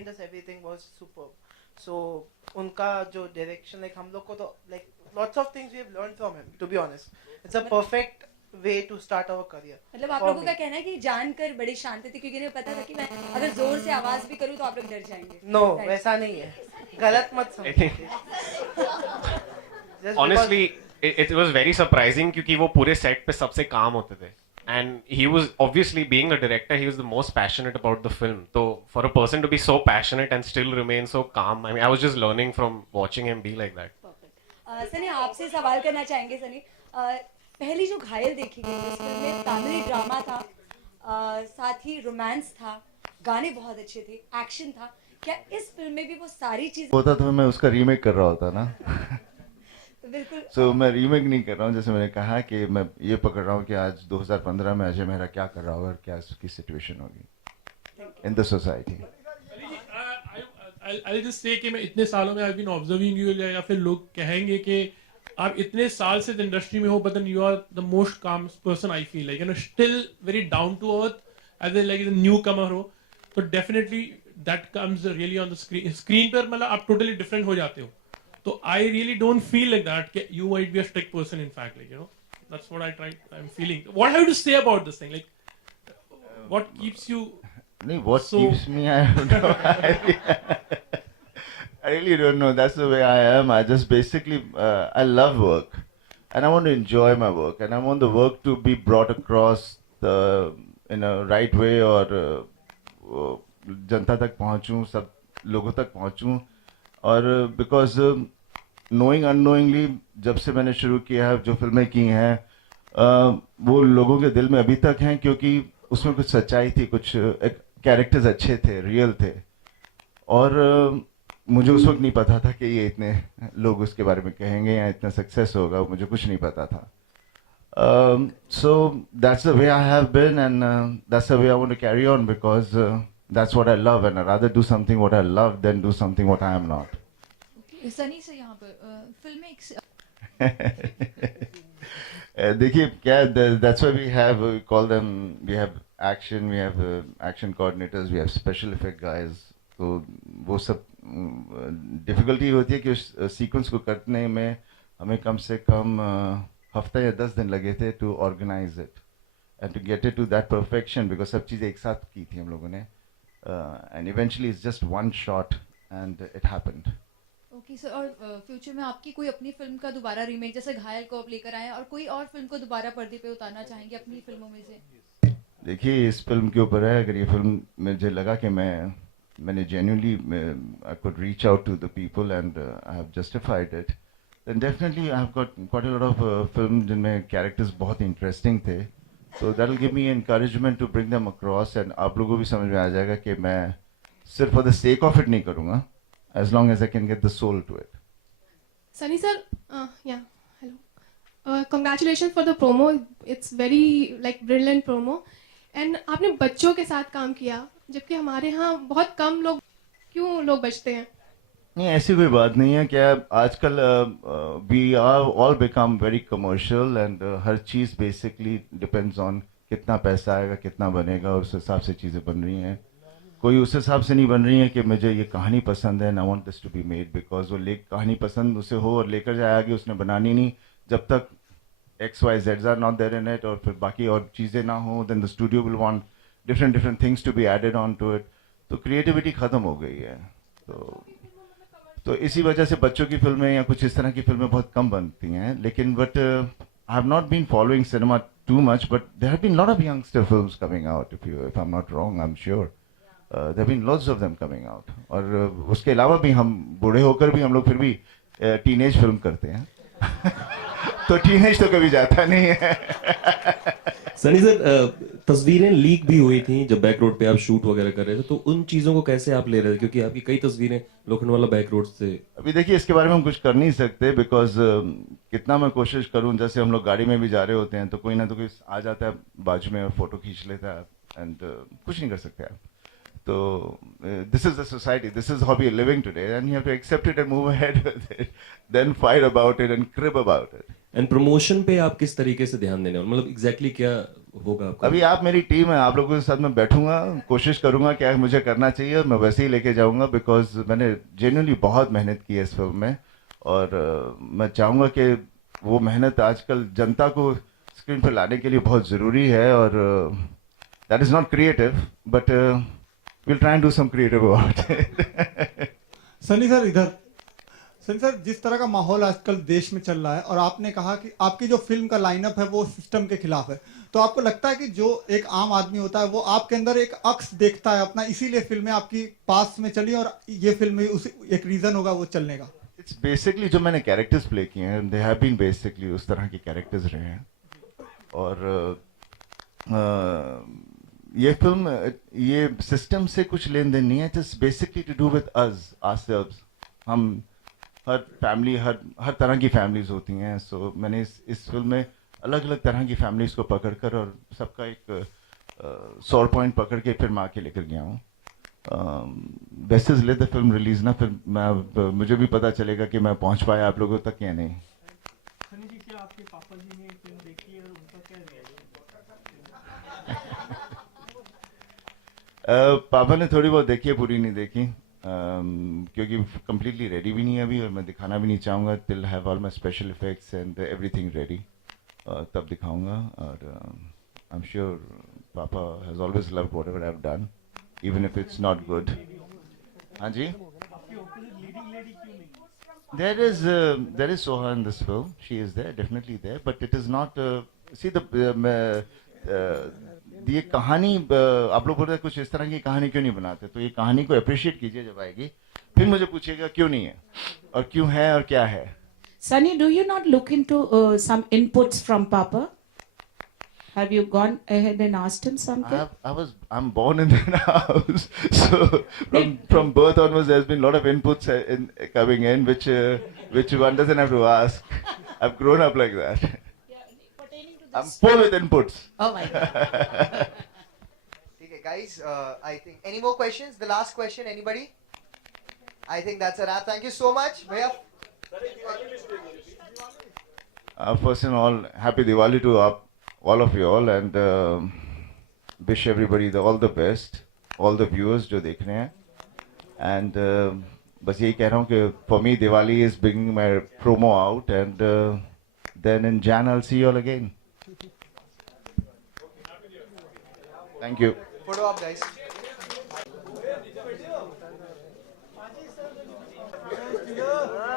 explained us everything was superb. So उनका जो direction like हम लोग को तो like lots of things we have learned from him. To be honest, it's a perfect way to start our career. मतलब आप लोगों का कहना है कि जानकर बड़ी शांति थी क्योंकि इन्हें पता था कि मैं अगर जोर से आवाज भी करूं तो आप लोग डर जाएंगे. No, वैसा नहीं है. गलत मत समझिए. Honestly, it was very surprising क्योंकि वो पूरे set पे सबसे calm होते थे. And he was obviously being the director, he was the most passionate about the film. So for a person to be so passionate and still remain so calm, I mean, I was just learning from watching him be like that. Sunny आपसे सवाल करना चाहेंगे सनी. पहली जो घायल देखी गई इस फिल्म में फैमिली ड्रामा था, साथ ही रोमांस था, गाने बहुत अच्छे थे, एक्शन था. क्या इस फिल्म में भी वो सारी चीजें होता तो मैं उसका रीमेक कर रहा होता ना. तो बिल्कुल. So मैं रीमेक नहीं कर रहा हूँ. जैसे मैंने कहा कि मैं ये पकड़ रहा हूँ कि आज 2015 में अजय मेहरा क्या कर रहा होगा और क्या उसकी सिचुएशन होगी in the society. I'll just say कि मैं इतने सालों में I've been observing you या फिर लोग कहेंगे कि आप इतने साल से इंडस्ट्री में हो, but then you are the most calm person I feel like, still very down to earth as a like a newcomer हो. तो definitely that comes really on the screen पर मतलब आप totally different हो जाते हो. So I really don't feel like that. You might be a strict person, in fact. Like that's what I'm feeling. What have you to say about this thing? Like, what keeps you? What keeps me? I don't know. I really don't know. That's the way I am. I just basically I love work, and I want to enjoy my work, and I want the work to be brought across in a right way और जनता तक पहुँचूं, सब लोगों तक पहुँचूं. और because knowing unknowingly जब से मैंने शुरू किया है, जो फिल्में की हैं वो लोगों के दिल में अभी तक हैं क्योंकि उसमें कुछ सच्चाई थी, कुछ कैरेक्टर्स अच्छे थे, रियल थे. और मुझे उस वक्त नहीं पता था कि ये इतने लोग उसके बारे में कहेंगे या इतना सक्सेस होगा, मुझे कुछ नहीं पता था. So that's the way I have been and that's the way I want to carry on because that's what I love and I'd rather do something what I love than do something what I am not. Okay, Sunny से यहाँ पर film देखिए क्या, that's why we call them, we have action coordinators, we have special effect guys. तो वो सब difficulty होती है कि उस सीक्वेंस को करने में हमें कम से कम हफ्ता या 10 दिन लगे थे to organize it and to get it to that perfection because सब चीज़ें एक साथ की थी हम लोगों ने. And eventually it's just one shot and it happened. Okay sir. और फ्यूचर में आपकी कोई अपनी फिल्म का दोबारा रीमेक जैसे घायल को आप लेकर आए हैं और कोई और फिल्म को दोबारा पर्दे पे उतारना चाहेंगे अपनी फिल्मों में से? देखिए इस फिल्म के ऊपर है. अगर ये फिल्म मुझे लगा कि मैंने genuinely I could reach out to the people and I have justified it, then definitely I have got quite a lot of film जिनमें characters बहुत interesting थे. So that will give me encouragement to bring them across and आप लोगों को भी समझ में आ जाएगा कि मैं सिर्फ for the sake of it नहीं करूँगा, as long as I can get the soul to it. Sunny sir, yeah, hello. Congratulations for the promo. It's very like brilliant promo. And आपने बच्चों के साथ काम किया, जबकि हमारे यहाँ बहुत कम लोग, क्यों लोग बचते हैं? नहीं ऐसी कोई बात नहीं है. क्या आजकल we are all become very commercial and हर चीज़ बेसिकली डिपेंड्स ऑन कितना पैसा आएगा, कितना बनेगा, उस हिसाब से चीज़ें बन रही हैं. कोई उस हिसाब से नहीं बन रही है कि मुझे ये कहानी पसंद है and I want this to be made because वो कहानी पसंद उसे हो और लेकर जाए आगे, उसने बनानी नहीं. जब तक XYZ are not there in it और फिर बाकी और चीज़ें ना हो, then the studio will want different things to be added on to it. तो क्रिएटिविटी ख़त्म हो गई है. तो इसी वजह से बच्चों की फिल्में या कुछ इस तरह की फिल्में बहुत कम बनती हैं. लेकिन but I have not been following cinema too much, but there have been lot of youngster films coming out. If I am not wrong, I am sure there have been lots of them coming out. और उसके अलावा भी हम बूढ़े होकर भी हम लोग फिर भी टीनेज फिल्म करते हैं. तो टीनेज तो कभी जाता नहीं है. सनी सर, तस्वीरें लीक भी हुई थी जब बैक रोड पे आप शूट वगैरह कर रहे थे, तो उन चीजों को कैसे आप ले रहे थे, क्योंकि आपकी कई तस्वीरें लोखंडवाला बैक रोड से? अभी देखिए इसके बारे में हम कुछ कर नहीं सकते बिकॉज कितना मैं कोशिश करूं, जैसे हम लोग गाड़ी में भी जा रहे होते हैं तो कोई ना तो कोई आ जाता है बाजू में और फोटो खींच लेता है एंड कुछ नहीं कर सकते आप. तो this is the society, this is how we are living today and you have to accept it and move ahead with it, then fight about it and crib about it. And promotion पे आप किस तरीके से ध्यान देने वाले, मतलब exactly क्या होगा आपका? अभी आप मेरी टीम है, आप लोगों के साथ मैं बैठूंगा, कोशिश करूंगा क्या मुझे करना चाहिए और मैं वैसे ही लेके जाऊंगा, बिकॉज मैंने जेन्युइनली बहुत मेहनत की है इस फिल्म में, और मैं चाहूंगा कि वो मेहनत आजकल जनता को स्क्रीन पर लाने के लिए बहुत ज़रूरी है, और that is not creative but will try and do some creative about it. Sunny sir इधर। सनी सर, जिस तरह का माहौल आजकल देश में चल रहा है और आपने कहा कि आपकी जो फिल्म का लाइनअप है वो सिस्टम के खिलाफ है, तो आपको लगता है कि जो एक आम आदमी होता है वो आपके अंदर एक अक्स देखता है अपना, इसीलिए फिल्में आपकी पास में चली और ये फिल्म उस एक रीजन होगा वो चलने का? इट्स बेसिकली जो मैंने कैरेक्टर्स प्ले किए हैं, दे हैव बीन बेसिकली उस तरह के कैरेक्टर्स रहे हैं, और ये फिल्म ये सिस्टम से कुछ लेन देन नहीं है, it's basically to do with us ourselves. हम हर फैमिली, हर तरह की फैमिलीज होती हैं, सो मैंने इस फिल्म में अलग अलग तरह की फैमिलीज को पकड़कर और सबका एक सोर पॉइंट पकड़ के फिर मैं आके लेकर गया हूँ। Best is let the film release ना, फिर मैं मुझे भी पता चलेगा कि मैं पहुँच पाया आप लोगों तक या नहीं। सनी जी, क्या आपके पापा जी ने फिल्म देखी है और उनका क्या रिएक्शन? पापा ने थोड़ी बहुत देखी है, पूरी नहीं देखी, क्योंकि कंप्लीटली रेडी भी नहीं है अभी, और मैं दिखाना भी नहीं चाहूँगा till have all my special effects and everything ready, तब दिखाऊंगा। और आई एम श्योर पापा has always loved whatever I have done, even if it's not good. हाँ जी, there is Soha in this film, she is there, definitely there, but it is not see the ये कहानी आप लोग बोल रहे हैं कुछ इस तरह की कहानी क्यों नहीं बनाते, तो ये कहानी को अप्रिशिएट कीजिए जब आएगी, फिर मुझे पूछिएगा क्यों नहीं है और क्यों है और क्या है। Sunny, do you not look into some inputs from Papa? Have you gone ahead and asked him something? I'm born in that house, so from birth onwards, there's been a lot of inputs coming in, which one doesn't have to ask. I've grown up like that. I'm full with inputs. Oh my God. Okay, guys, I think any more questions? The last question, anybody? I think that's a wrap. Thank you so much. Bhaiya. First and all, happy Diwali to all of you all, and wish everybody all the best, all the viewers जो देख रहे हैं, and बस यही कह रहा हूँ कि for me Diwali is bringing my promo out, and then in Jan I'll see you all again. Thank you. Photo up, guys. Yeah.